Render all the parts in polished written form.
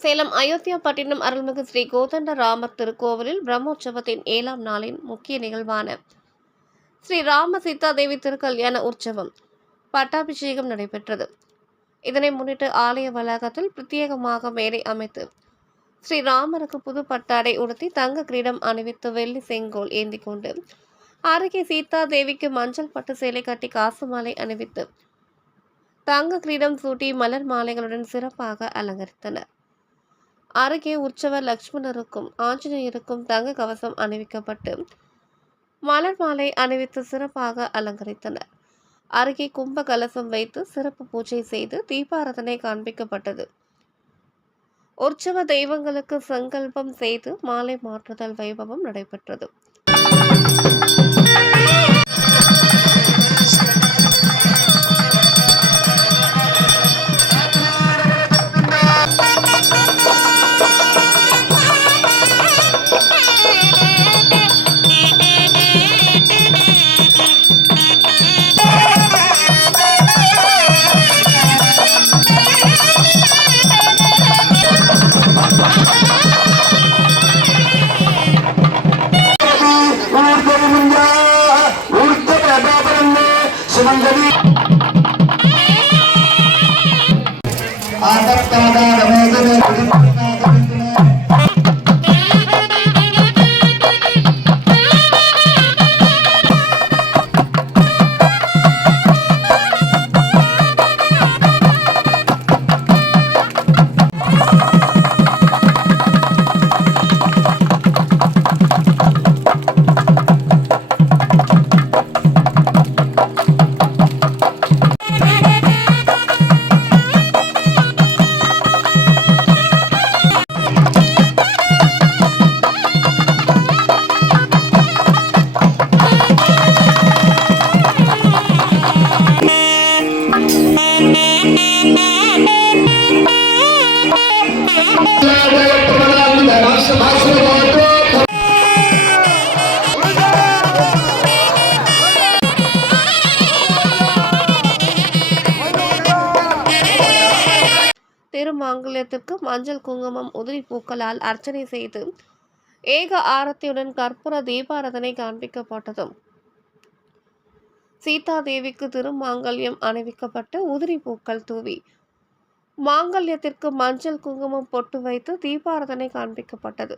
சேலம் அயோத்தியாபட்டினம் அருள்மிகு ஸ்ரீ கோதண்ட ராமர் திருக்கோவிலில் பிரம்மோற்சவத்தின் 7ஆம் நாளின் முக்கிய நிகழ்வான ஸ்ரீ ராம சீதாதேவி திருக்கல்யாண உற்சவம் பட்டாபிஷேகம் நடைபெற்றது. இதனை முன்னிட்டு ஆலய வளாகத்தில் பிரத்யேகமாக மேடை அமைத்து ஸ்ரீராமருக்கு புது பட்டாடை உடுத்தி தங்க கிரீடம் அணிவித்து வெள்ளி செங்கோல் ஏந்தி கொண்டு அருகே சீதா தேவிக்கு மஞ்சள் பட்டு சேலை கட்டி காசு மாலை அணிவித்து தங்க கிரீடம் சூட்டி மலர் மாலைகளுடன் சிறப்பாக அலங்கரித்தனர். அருகே உற்சவர் லட்சுமணருக்கும் ஆஞ்சநேயருக்கும் தங்க கவசம் அணிவிக்கப்பட்டு மலர் மாலை அணிவித்து சிறப்பாக அலங்கரித்தனர். அருகே கும்ப கலசம் வைத்து சிறப்பு பூஜை செய்து தீபாராதனை காண்பிக்கப்பட்டது. உற்சவ தெய்வங்களுக்கு சங்கல்பம் செய்து மாலை மாற்றுதல் வைபவம் நடைபெற்றது. திருமாங்கல்யத்திற்கு மஞ்சள் குங்குமம் உதிரி பூக்களால் அர்ச்சனை செய்து ஏக ஆரத்தியுடன் கற்பூர தீபாராதனை காண்பிக்கப்பட்டதும் சீதா தேவிக்கு திருமாங்கல்யம் அணிவிக்கப்பட்டு உதிரி பூக்கள் தூவி மாங்கல்யத்திற்கு மஞ்சள் குங்குமம் பொட்டு வைத்து தீபாராதனை காண்பிக்கப்பட்டது.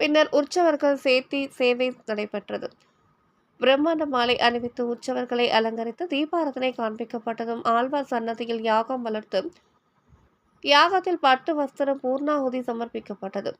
பின்னர் உற்சவர்கள் சேர்த்தி சேவை நடைபெற்றது. பிரம்மாண்ட மாலை அணிவித்து உற்சவர்களை அலங்கரித்து தீபாராதனை காண்பிக்கப்பட்டதும் ஆழ்வார் சன்னதியில் யாகம் வளர்த்து யாகத்தில் பட்டு வஸ்திரம் பூர்ணாகுதி சமர்ப்பிக்கப்பட்டது.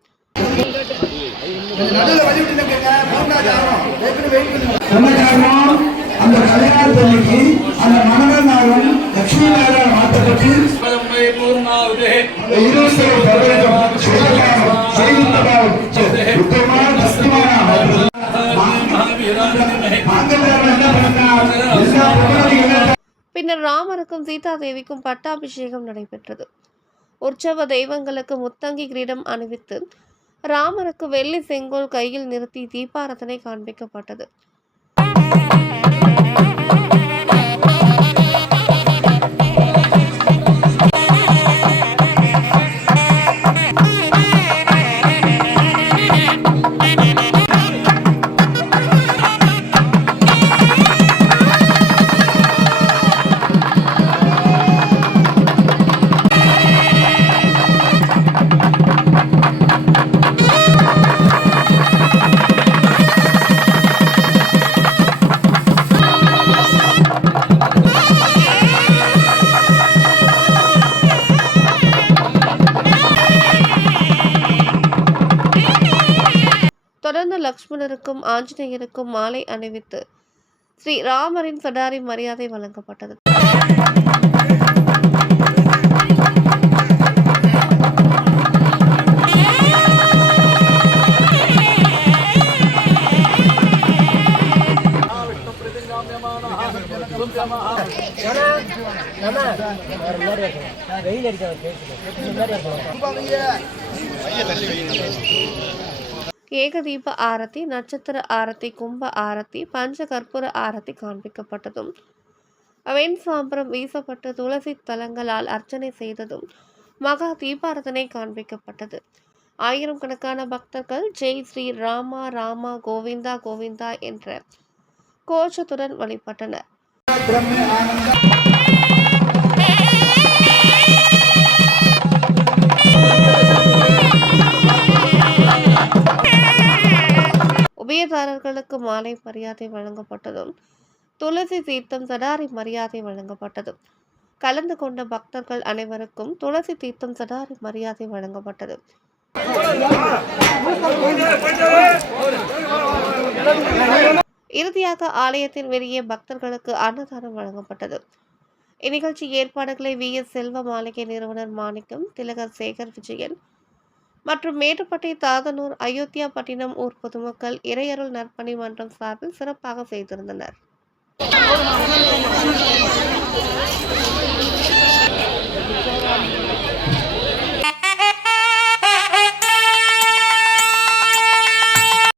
பின்னர் ராமருக்கும் சீதா தேவிக்கும் பட்டாபிஷேகம் நடைபெற்றது. உற்சவ தெய்வங்களுக்கு முத்தங்கி கிரீடம் அணிவித்து ராமருக்கு வெள்ளி செங்கோல் கையில் நிறுத்தி தீபாரதனை காண்பிக்கப்பட்டது. தொடர்ந்து லக்ஷ்மணருக்கும் ஆஞ்சநேயருக்கும் மாலை அணிவித்து ஸ்ரீ ராமரின் சடாரி மரியாதை வழங்கப்பட்டது. ஏகதீப ஆரத்தி, நட்சத்திர ஆரத்தி, கும்ப ஆரத்தி, பஞ்ச கற்பூர ஆரத்தி காண்பிக்கப்பட்டதும் வெண் சாம்பரம் வீசப்பட்டு துளசி தலங்களால் அர்ச்சனை செய்ததும் மகா தீபாரதனை காண்பிக்கப்பட்டது. ஆயிரக்கணக்கான பக்தர்கள் ஜெய் ஸ்ரீ ராமா ராமா கோவிந்தா கோவிந்தா என்ற கோஷத்துடன் வழிபட்டனர். உபயதாரர்களுக்கு மாலை மரியாதை வழங்கப்பட்டதும் துளசி தீர்த்தம் சடாரி மரியாதை வழங்கப்பட்டது. கலந்து கொண்ட பக்தர்கள் அனைவருக்கும் துளசி தீர்த்தம் சடாரி மரியாதை வழங்கப்பட்டது. இறுதியாக ஆலயத்தின் வெளியே பக்தர்களுக்கு அன்னதானம் வழங்கப்பட்டது. இந்நிகழ்ச்சி ஏற்பாடுகளை VS செல்வ மாளிகை நிறுவனர் மாணிக்கம், திலகர் சேகர் விஜயன் மற்றும் மேட்டுப்பட்டி, தாதனூர், அயோத்தியா பட்டினம் ஊர் பொதுமக்கள் இறையருள் நற்பணி மன்றம் சார்பில் சிறப்பாக செய்திருந்தனர்.